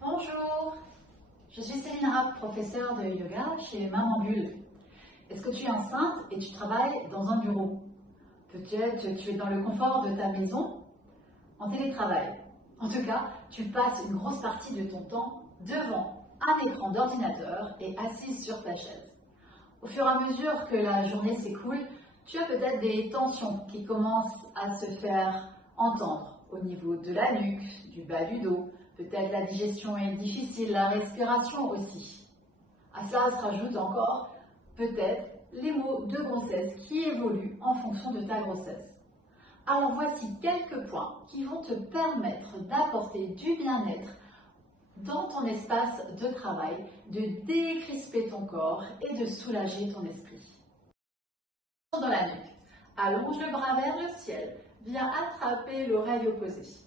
Bonjour, je suis Céline Rapp, professeure de yoga chez Maman Bulle. Est-ce que tu es enceinte et tu travailles dans un bureau? Peut-être tu es dans le confort de ta maison, en télétravail. En tout cas, tu passes une grosse partie de ton temps devant un écran d'ordinateur et assise sur ta chaise. Au fur et à mesure que la journée s'écoule, tu as peut-être des tensions qui commencent à se faire entendre au niveau de la nuque, du bas du dos. Peut-être la digestion est difficile, la respiration aussi. À cela se rajoute encore peut-être les maux de grossesse qui évoluent en fonction de ta grossesse. Alors voici quelques points qui vont te permettre d'apporter du bien-être dans ton espace de travail, de décrisper ton corps et de soulager ton esprit. Dans la nuque, allonge le bras vers le ciel, viens attraper l'oreille opposée.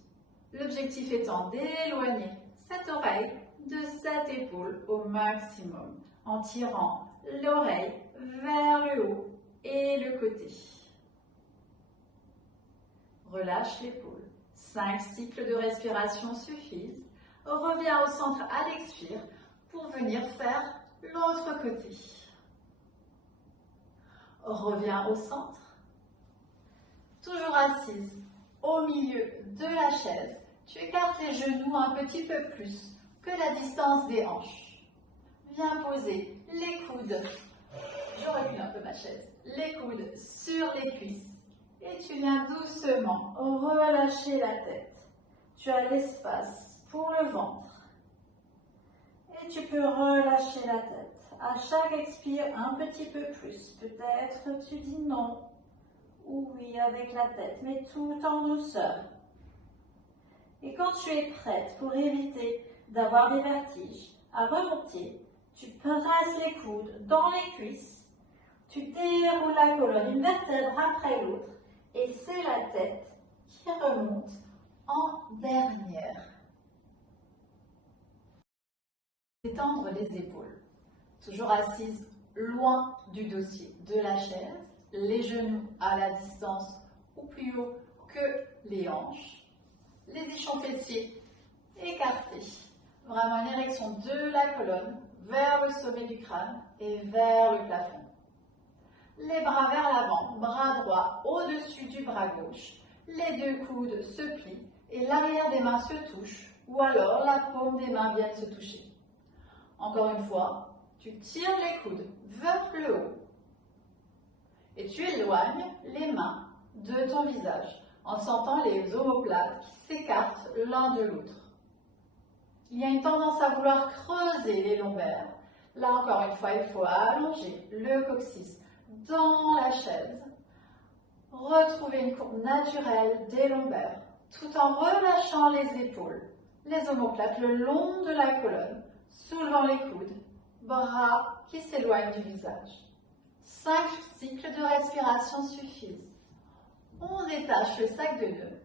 L'objectif étant d'éloigner cette oreille de cette épaule au maximum, en tirant l'oreille vers le haut et le côté. Relâche l'épaule. 5 cycles de respiration suffisent. Reviens au centre à l'expire pour venir faire l'autre côté. Reviens au centre. Toujours assise au milieu de la chaise, tu écartes les genoux un petit peu plus que la distance des hanches. Viens poser les coudes, je recule un peu ma chaise, les coudes sur les cuisses et tu viens doucement relâcher la tête. Tu as l'espace pour le ventre et tu peux relâcher la tête. À chaque expire, un petit peu plus. Peut-être tu dis non ou oui avec la tête, mais tout en douceur. Et quand tu es prête pour éviter d'avoir des vertiges, à remonter, tu presses les coudes dans les cuisses, tu déroules la colonne, une vertèbre après l'autre, et c'est la tête qui remonte en dernière. Détendre les épaules. Toujours assise loin du dossier de la chaise, les genoux à la distance ou plus haut que les hanches, les ischions fessiers écartés. Vraiment une érection de la colonne vers le sommet du crâne et vers le plafond. Les bras vers l'avant, bras droit au-dessus du bras gauche. Les deux coudes se plient et l'arrière des mains se touche ou alors la paume des mains viennent se toucher. Encore une fois, tu tires les coudes vers le haut et tu éloignes les mains de ton visage en sentant les omoplates qui s'écartent l'un de l'autre. Il y a une tendance à vouloir creuser les lombaires. Là encore une fois, il faut allonger le coccyx dans la chaise. Retrouver une courbe naturelle des lombaires tout en relâchant les épaules, les omoplates le long de la colonne, soulevant les coudes, bras qui s'éloignent du visage. 5 cycles de respiration suffisent. On détache le sac de nœuds.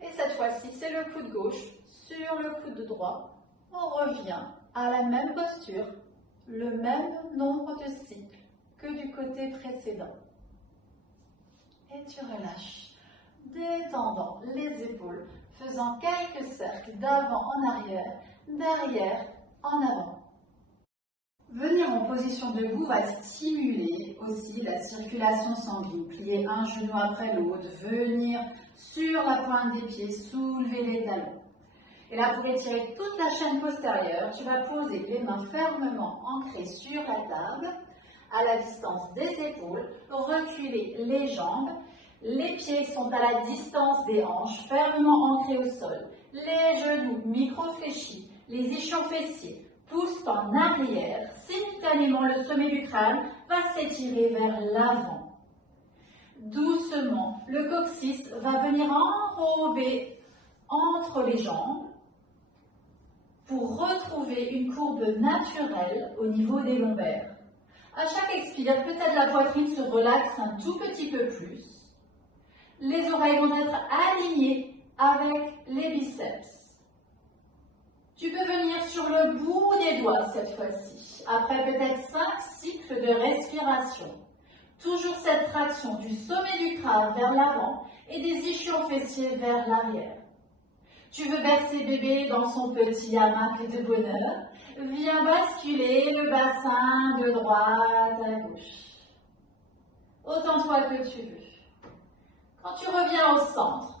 Et cette fois-ci, c'est le coude gauche sur le coude droit. On revient à la même posture, le même nombre de cycles que du côté précédent. Et tu relâches, détendant les épaules, faisant quelques cercles d'avant en arrière, d'arrière en avant. Venir en position debout va stimuler aussi la circulation sanguine. Plier un genou après l'autre, venir sur la pointe des pieds, soulever les talons. Et là, pour étirer toute la chaîne postérieure, tu vas poser les mains fermement ancrées sur la table, à la distance des épaules, reculer les jambes. Les pieds sont à la distance des hanches, fermement ancrés au sol. Les genoux micro-fléchis, les ischions fessiers poussent en arrière. Simultanément, le sommet du crâne va s'étirer vers l'avant. Doucement, le coccyx va venir enrober entre les jambes pour retrouver une courbe naturelle au niveau des lombaires. À chaque expire, peut-être la poitrine se relaxe un tout petit peu plus. Les oreilles vont être alignées avec les biceps. Tu peux venir sur le bout des doigts cette fois-ci, après peut-être 5 cycles de respiration. Toujours cette traction du sommet du crâne vers l'avant et des ischions fessiers vers l'arrière. Tu veux bercer bébé dans son petit hamac de bonheur. Viens basculer le bassin de droite à gauche. Autant de fois que tu veux. Quand tu reviens au centre,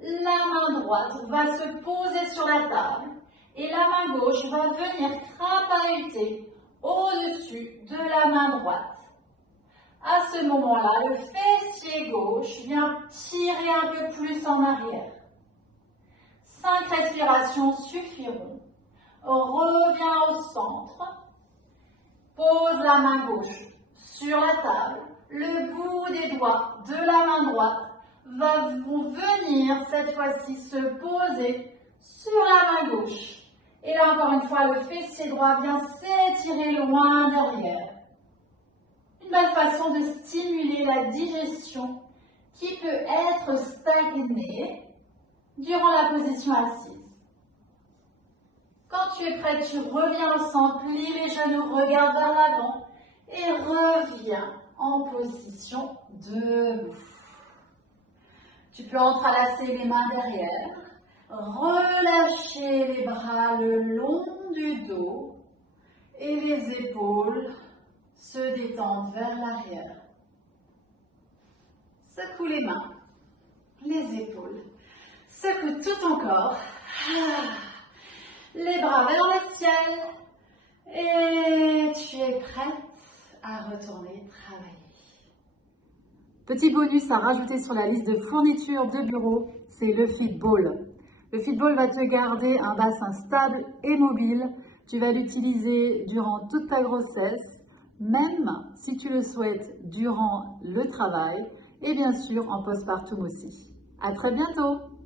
la main droite va se poser sur la table et la main gauche va venir crapahuter au-dessus de la main droite. À ce moment-là, le fessier gauche vient tirer un peu plus en arrière. 5 respirations suffiront. Reviens au centre. Pose la main gauche sur la table. Le bout des doigts de la main droite vont venir cette fois-ci se poser sur la main gauche. Et là encore une fois, le fessier droit vient s'étirer loin derrière. Une belle façon de stimuler la digestion qui peut être stagnée durant la position assise. Quand tu es prêt, tu reviens au centre, plie les genoux, regarde vers l'avant et reviens en position debout. Tu peux entrelacer les mains derrière, relâcher les bras le long du dos et les épaules se détendent vers l'arrière. Secoue les mains, les épaules, secoue tout ton corps, les bras vers le ciel et tu es prête à retourner travailler. Petit bonus à rajouter sur la liste de fournitures de bureau, c'est le Fitball. Le Fitball va te garder un bassin stable et mobile. Tu vas l'utiliser durant toute ta grossesse, même si tu le souhaites durant le travail et bien sûr en postpartum aussi. À très bientôt!